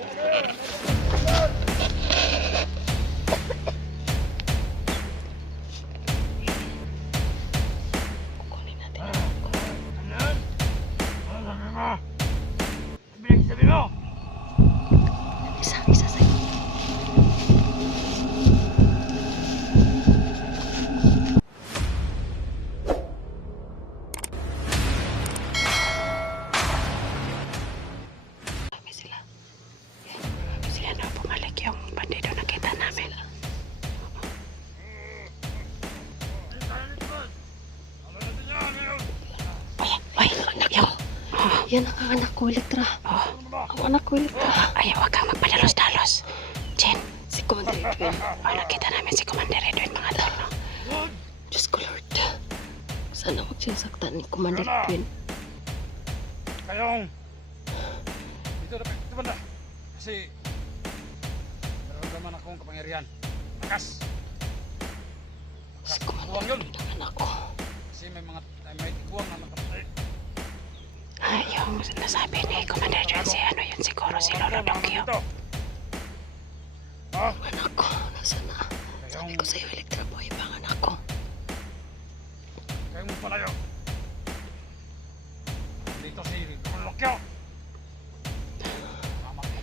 Yeah. Yan ang anak ko, Elektra. oh. Ang anak ko, Elektra. Ay, huwag kang magpadalos-dalos. Jen, Si Commander Edwin. oh, nakita namin si Commander Edwin mga tol, no? Diyos ko, Lord. Sana huwag siyang saktan ni Commander Edwin. Kayong dito dapat dito banda kasi nararamdaman akong kapangyarihan lakas Si Commander. Edwin ang anak ko. kasi may mga may tiguang na nakapatay Ah, yung nasabi ni Commander Edwin si ano yun siguro si Lolo Dokyo. Anak ko, nasa na? Sabi ko sa'yo, Elektra, buhay pa ang anak ko. kayong palayo dito si Lokyo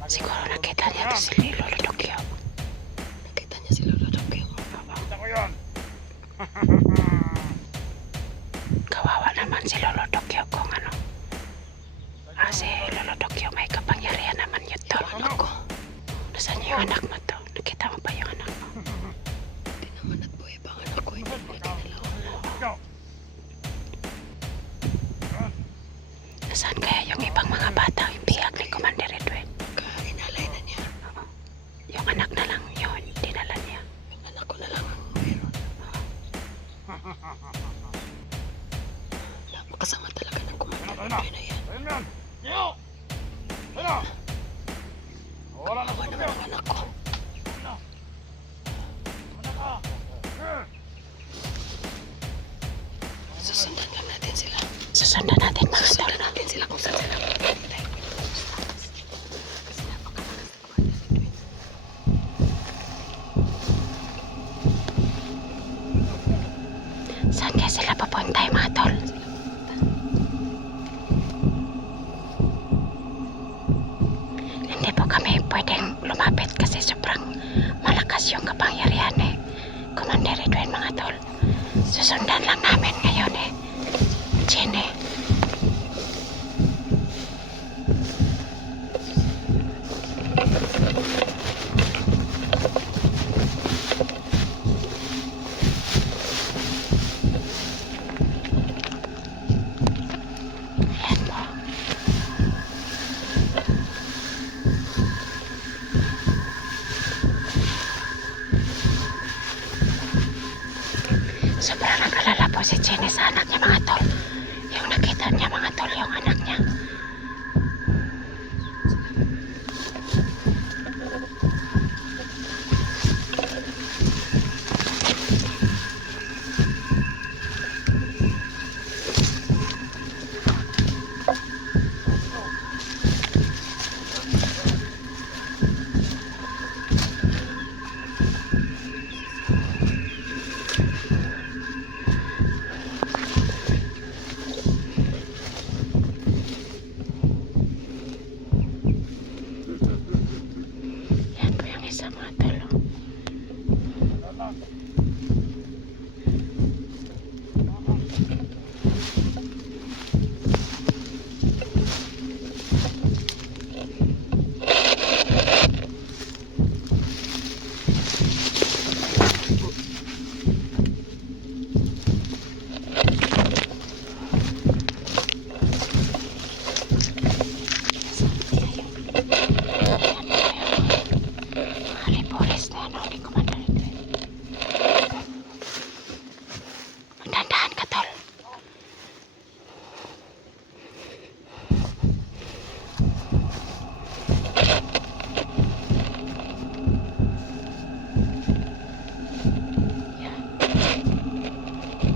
Siguro nakita niya to si Lolo Dokyo. Nakita niya si Lolo Dokyo. Kita ko yun. Kawawa naman si Lolo Dokyo. Ah, si Lolo Dokyo may kapangyarihan naman yun tol. Anak ko, Nasaan yung anak mo to? Nakita mo ba yung anak mo? hindi naman at buhay pa ang anak ko. Hindi ko dinalaw. Lokyo. Nasaan kaya yung ibang mga bata ang bihag ni Commander Edwin? Kainalay na niya. Yung anak na lang yun, dinala niya. Yung anak ko na lang ang mayroon. Napakasama talaga ng Commander Edwin na yan. Ayun sobrang malakas yung kapangyarihan eh. Commander Edwin mga tol. Susundan lang namin ngayon eh. Jen eh. Ayan po. Sobrang po si Jenny sa anak niya mga tol.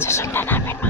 nila. yan,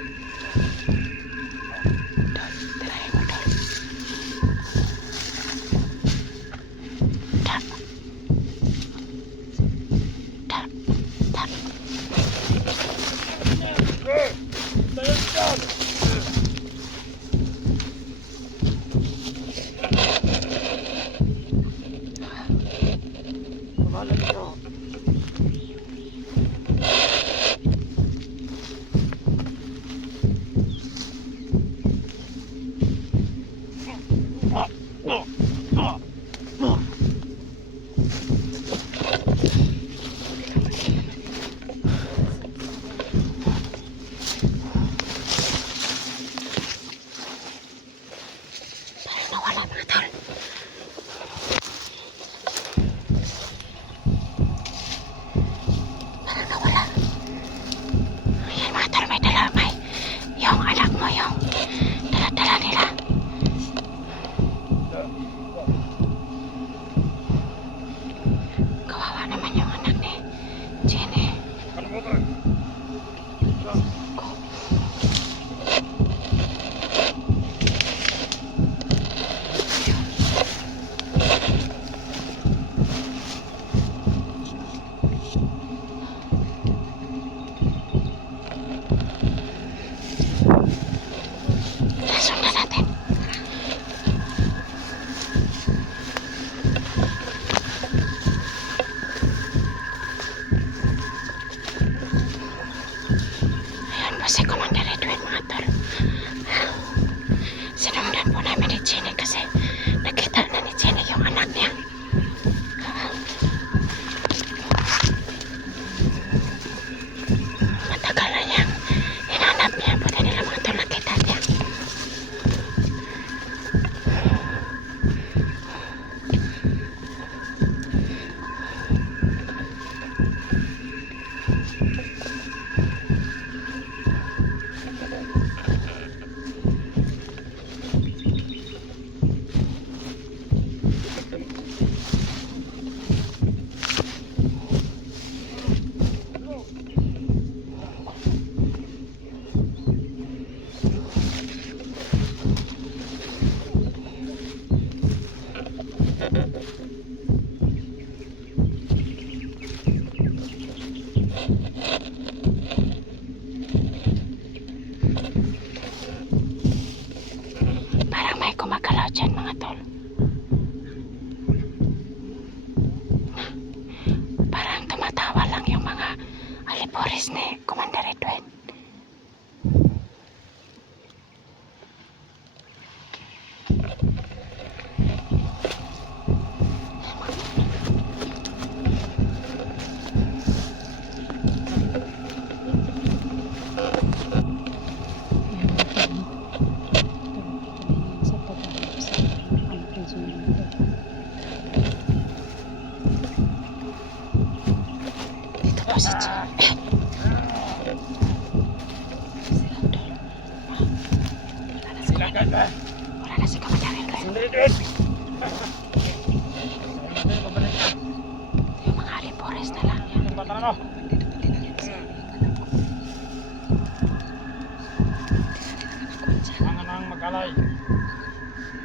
Mga nang mag-alay.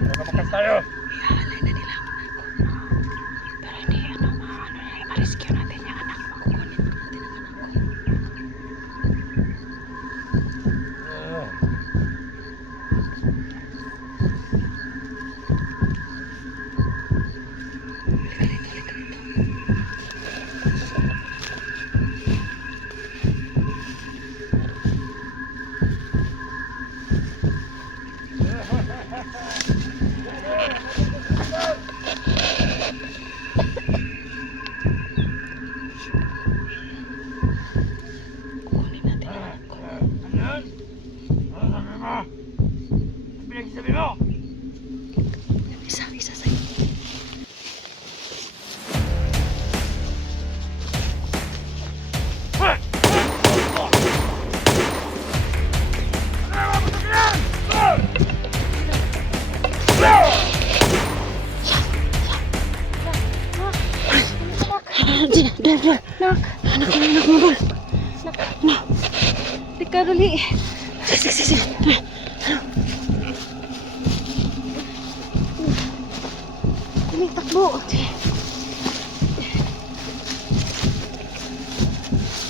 Makas tayo. Dul, dul. Nak, Anak ko, anak mo, dul. tika dali. Sige, sige, sige. Dali, takbo.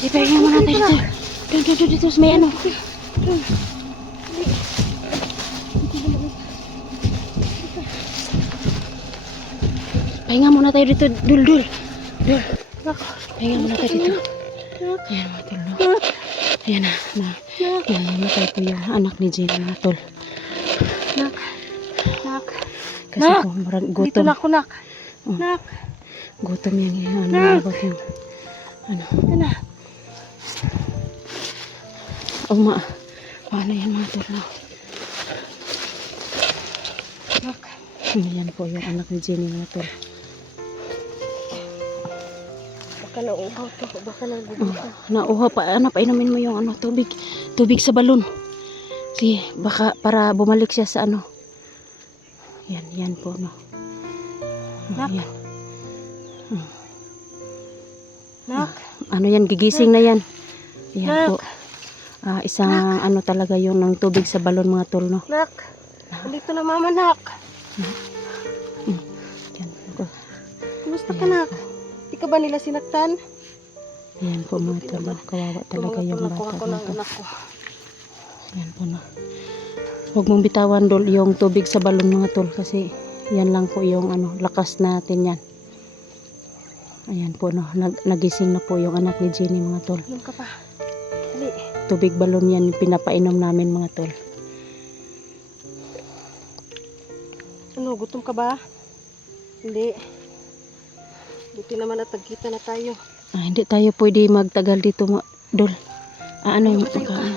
Ipahinga mo natin dito. Dul, dito sa may ano. Pahinga muna tayo dito, dul, dul. Dul. Pahinga muna tayo dito. nak, Ayan mga tol, no? Ayan na, na. Namamatay po yung anak ni Jenny mga tol. nak, nak. Kasi Nak! po, marag, Dito gutom. na ako, nak. Oh. Nak, Gutom yung ano, Nak! yung, ano, dito na. uma. Paano yan mga tol, no? Nak, Ayan po yung anak ni Jenny mga tol. Baka nauuhaw to. Baka Oh, nagugutom. nauha pa, ano, painumin mo yung ano, tubig. Tubig sa balon. Sige, baka para bumalik siya sa ano. Yan, yan po, no. Nak. yan. Nak, Ano yan, gigising na yan. Yan Nak. po. Ah, isang ano talaga yung ng tubig sa balon mga tol, no. nak. Dito na mama, nak. Yan po. Kumusta ka, nak? Di ka ba nila sinaktan? Yan po mga no. Kawawa talaga yung bata ako ng anak ko. Yan po no. Huwag mong bitawan dol yung tubig sa balon mga tol kasi yan lang po yung ano lakas natin yan. Ayan po no. Nag nagising na po yung anak ni Jenny mga tol. Inom ka pa. Dali. Tubig balon yan yung pinapainom namin mga tol. Ano, gutom ka ba? Hindi. Buti naman at tagkita na tayo. Ah, hindi tayo pwede magtagal dito mga dol. Ah, ano yung tayo? ah,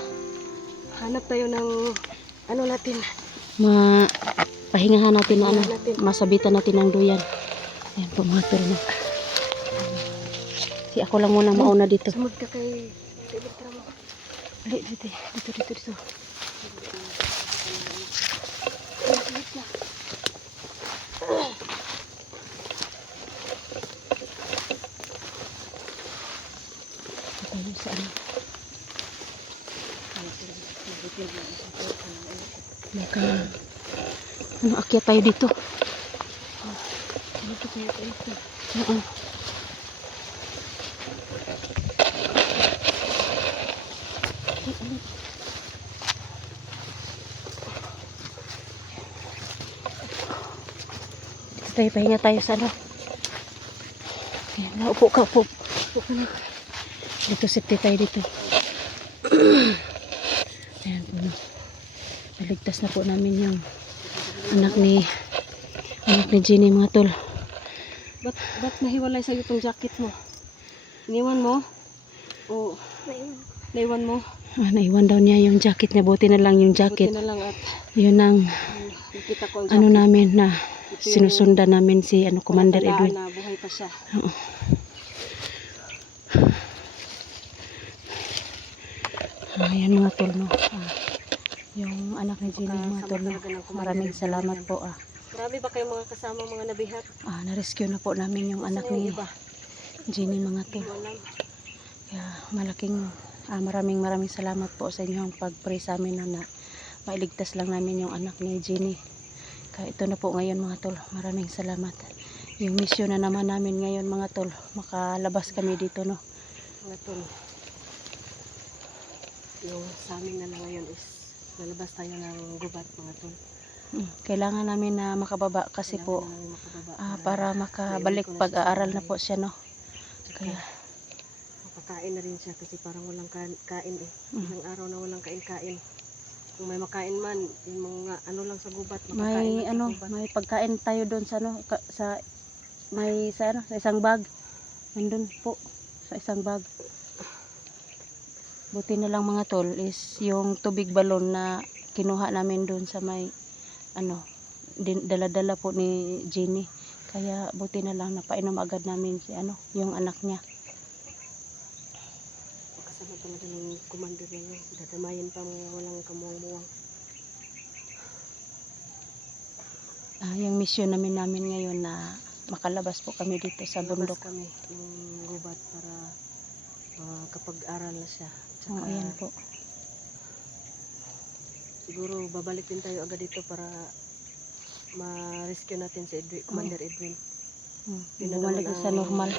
Hanap tayo ng ano natin. ma pahingahan natin na ano, natin. masabitan natin ng duyan. Ayan po mga tol no. Si ako lang muna mauna dito. Sumod ka kay mo. Dito, dito, dito, dito, dito. Elektra. Tayo sa ano. Maka, ano, akyat tayo dito. Dito tayo ito. Oo. Dito tayo, pahinga tayo sa ano. Ayan, naupo ka, upo. Upo ka na. Dito, safety tayo dito. Ayan po na. Po namin yung anak ni anak ni Jenny mga tol. Ba't, ba't nahiwalay sa'yo itong jacket mo? Iniwan mo? O, naiwan mo? Ah, naiwan daw niya yung jacket niya. Buti na lang yung jacket. Buti na lang at Yun ang um, ano namin na sinusundan namin si ano Commander Edwin. na buhay pa siya. Oo. Ah, yan mga tol no. Ah, yung anak ni Jenny mga tol no. Napakasama talaga ng Commander Maraming salamat po ah. Marami ba kayong mga kasama mga nabihat? ah na-rescue na po namin yung anak ni? Jenny mga. Walang. Kaya malaking ah, maraming maraming salamat po sa inyong pag-pray sa amin na, na mailigtas lang namin yung anak ni Jenny. Kaya ito na po ngayon mga tol. Maraming salamat. Yung mission na naman namin ngayon mga tol. Makalabas kami dito no. Mga tol. Yung sa amin na lang ngayon is lalabas tayo ng gubat mga tol. Mm, Kailangan namin na makababa kasi po Kailangan namin makababa ah, para makabalik pag-aaral na po siya no. Kaya Makakain na rin siya kasi parang walang ka- kain eh. Mm. Ilang araw na walang kain-kain. Kung may makain man, yung mga ano lang sa gubat, makakain may sa ano, gubat. may pagkain tayo doon sa ano ka- sa may sa ano, sa isang bag. Nandun po sa isang bag. Buti na lang mga tol is yung tubig balon na kinuha namin doon sa may ano, dala-dala po ni Jenny. Kaya buti na lang napainom agad namin si ano, yung anak niya. Kasama talaga ng commander ninyo. Dadamayan pa mga walang kamuwang-muwang. Ah, yung mission namin namin ngayon na makalabas po kami dito sa Labas bundok. kami ng gubat para ah, kapag-aral na siya. So, Tsaka, ayan po. siguro babalik din tayo agad dito para ma-rescue natin si Edwin, Commander Edwin. Hmm, Yun na Bumalik naman sa normal.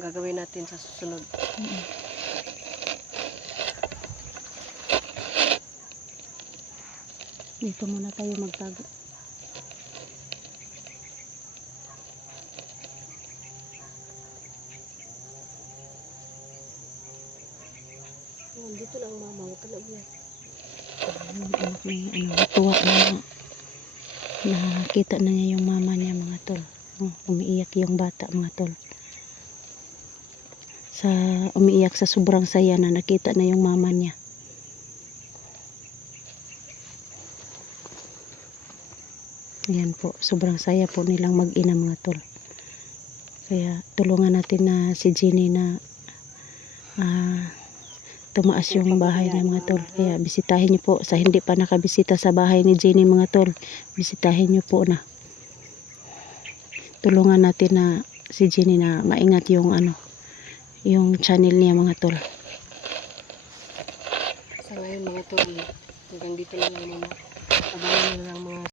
Gagawin natin sa susunod. Mm. Dito muna tayo magtago. Oh, dito lang mama, huwag ka na umiyak. Ni ano, tuwa na nakita na niya yung mama niya mga tol. Oh, umiiyak yung bata mga tol. Sa umiiyak sa sobrang saya na nakita na yung mama niya. Yan po, sobrang saya po nilang mag-ina mga tol. Kaya tulungan natin na si Jenny na ah, tumaas yung bahay niya mga tol. Kaya bisitahin niyo po sa hindi pa nakabisita sa bahay ni Jenny mga tol. Bisitahin niyo po na. Tulungan natin na si Jenny na maingat yung ano, yung channel niya mga tol. Sa ngayon mga tol, hanggang dito lang muna. Abangan lang mga